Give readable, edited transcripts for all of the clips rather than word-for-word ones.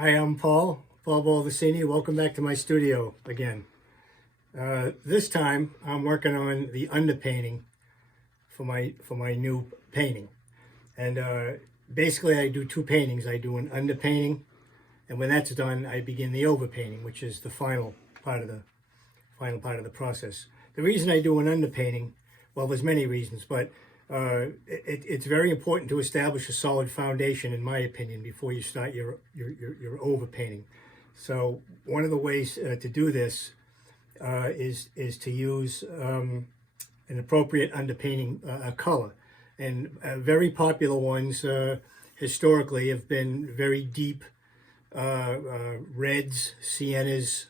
Hi, I'm Paul Baldacini. Welcome back to my studio again. This time I'm working on the underpainting for my new painting. And basically I do two paintings. I do an underpainting, and when that's done, I begin the overpainting, which is the final part of the process. The reason I do an underpainting, well, there's many reasons, but it's very important to establish a solid foundation, in my opinion, before you start your overpainting. So one of the ways to do this is to use an appropriate underpainting color. And very popular ones historically have been very deep reds, siennas,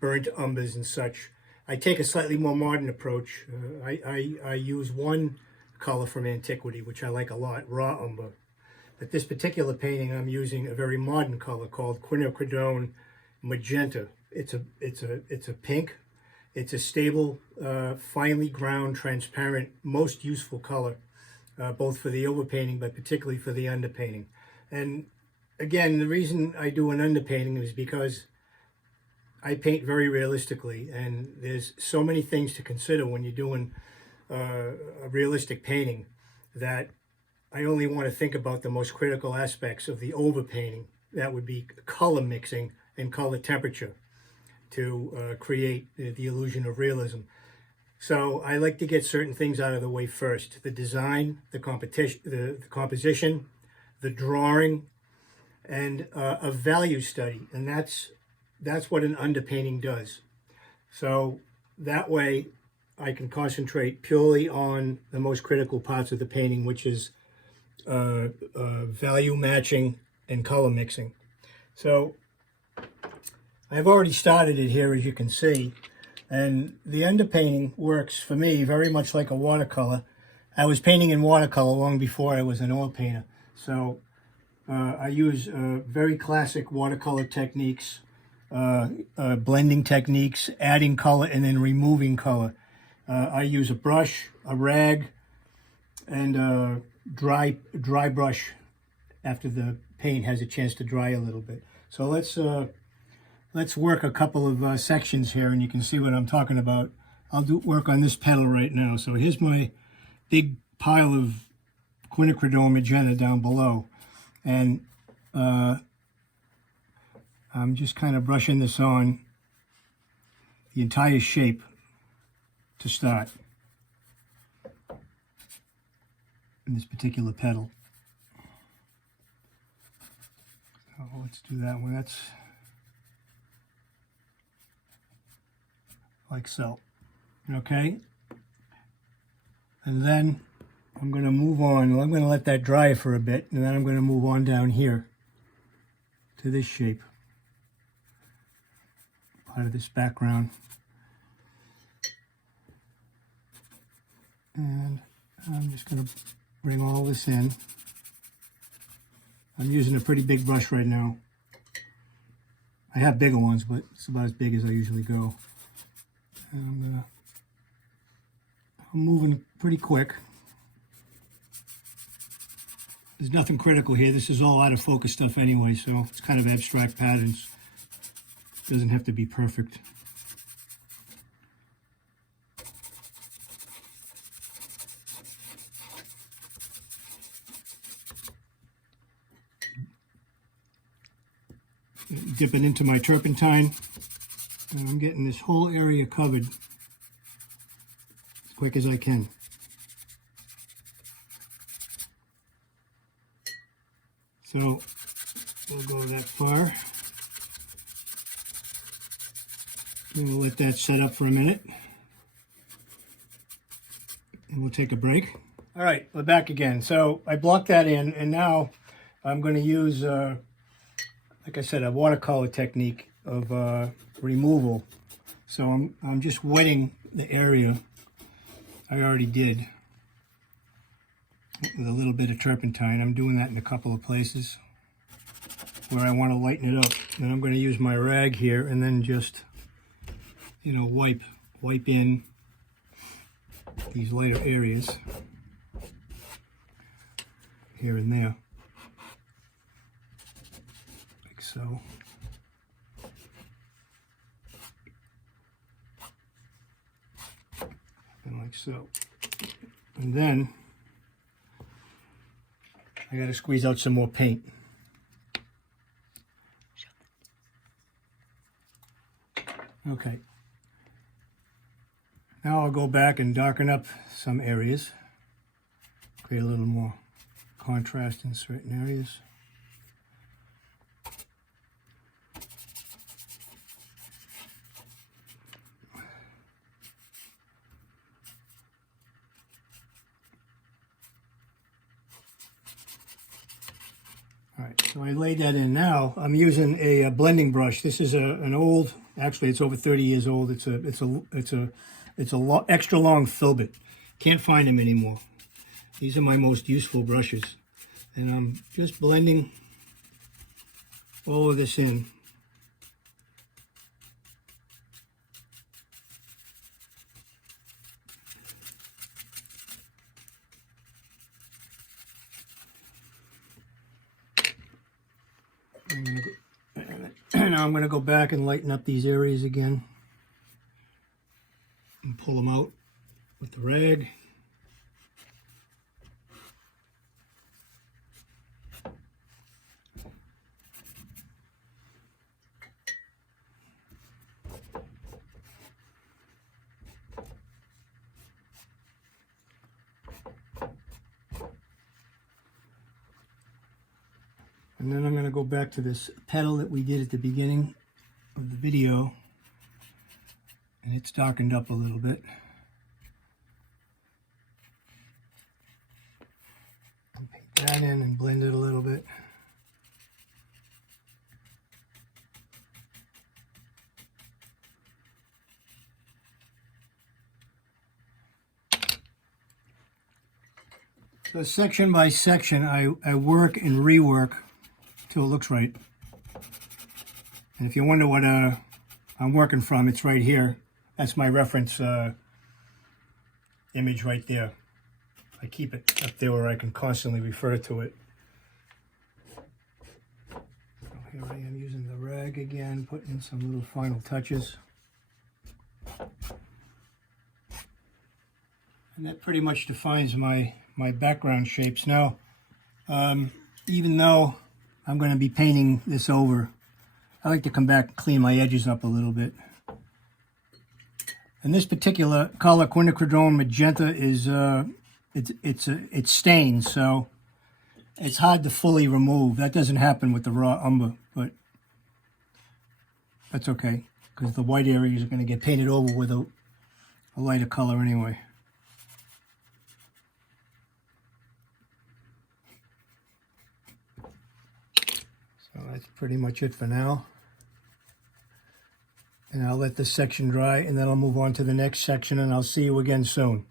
burnt umbers and such. I take a slightly more modern approach. I use one color from antiquity, which I like a lot, raw umber. But this particular painting, I'm using a very modern color called Quinacridone Magenta. It's a pink. It's a stable, finely ground, transparent, most useful color, both for the overpainting, but particularly for the underpainting. And again, the reason I do an underpainting is because I paint very realistically, and there's so many things to consider when you're doing a realistic painting that I only want to think about the most critical aspects of the overpainting. That would be color mixing and color temperature to create the illusion of realism. So I like to get certain things out of the way first: the design, the composition, the drawing, and a value study. And that's what an underpainting does. So that way I can purely on the most critical parts of the painting, which is value matching and color mixing. So I've already started it here, as you can see, and the underpainting works for me very much like a watercolor. I was painting in watercolor long before I was an oil painter. So I use very classic watercolor techniques, blending techniques, adding color and then removing color. I use a brush, a rag, and a dry brush after the paint has a chance to dry a little bit. So let's work a couple of sections here, and you can see what I'm talking about. I'll work on this petal right now. So here's my big pile of Quinacridone Magenta down below, and I'm just kind of brushing this on the entire shape to start in this particular petal. So let's do that one. That's like so. Okay? And then I'm going to move on. I'm going to let that dry for a bit, and then I'm going to move on down here to this shape, part of this background. And I'm just going to bring all this in. I'm using a pretty big brush right now. I have bigger ones, but it's about as big as I usually go. And I'm moving pretty quick. There's nothing critical here. This is all out of focus stuff anyway, so it's kind of abstract patterns. It doesn't have to be perfect. Dip it into my turpentine, and I'm getting this whole area covered as quick as I can. So we'll go that far. And we'll let that set up for a minute. And we'll take a break. All right, we're back again. So I blocked that in, and now I'm going to use like I said, a watercolor technique of removal. So I'm just wetting the area I already did with a little bit of turpentine. I'm doing that in a couple of places where I want to lighten it up. And I'm going to use my rag here and then just, you know, wipe in these lighter areas here and there. so. And like so. And then I got to squeeze out some more paint. Okay. Now I'll go back and darken up some areas. Create a little more contrast in certain areas. Alright, so I laid that in. Now I'm using a blending brush. This is an old, actually it's over 30 years old. It's a extra long filbert. Can't find them anymore. These are my most useful brushes. And I'm just blending all of this in. Now I'm going to go back and lighten up these areas again and pull them out with the rag. And then I'm going to go back to this petal that we did at the beginning of the video, and it's darkened up a little bit. And paint that in and blend it a little bit. So section by section, I work and rework till it looks right. And if you wonder what I'm working from, it's right here. That's my reference image right there. I keep it up there where I can constantly refer to it. So here I am using the rag again, putting in some little final touches. And that pretty much defines my background shapes. Now, even though I'm going to be painting this over, I like to come back and clean my edges up a little bit. And this particular color, Quinacridone Magenta, is it's stained, so it's hard to fully remove. That doesn't happen with the raw umber, but that's okay, because the white areas are going to get painted over with a lighter color anyway. So that's pretty much it for now. And I'll let this section dry, and then I'll move on to the next section, and I'll see you again soon.